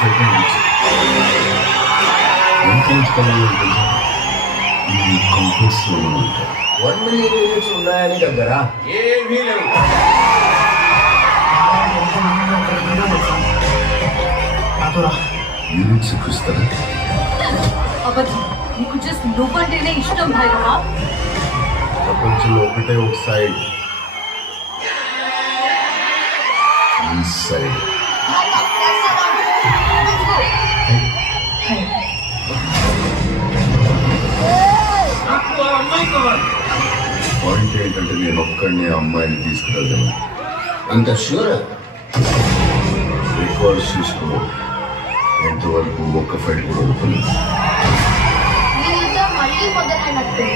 Second కాంప్లెక్స్లో ఉంటారు. 1 million units ఉన్నాయని దగ్గర ఏమీ లేవు. యూనిట్స్ ఎక్కువ ఇస్తారా? అబద్ధం. నీకు జస్ట్ నువ్వంటేనే ఇష్టం భైరవా. ప్రపంచంలో ఒకటే ఒక సైడ్, ఈ సైడ్. పాయింట్ ఏంటంటే నేను ఒక్కడిని అమ్మాయిని తీసుకురాగలను. అంత షూర్? రికార్డ్స్ చూసుకో, ఎంతవరకు ఒక్క ఫైట్ కూడా ఓపెన్. మళ్ళీ మొదలైనట్టు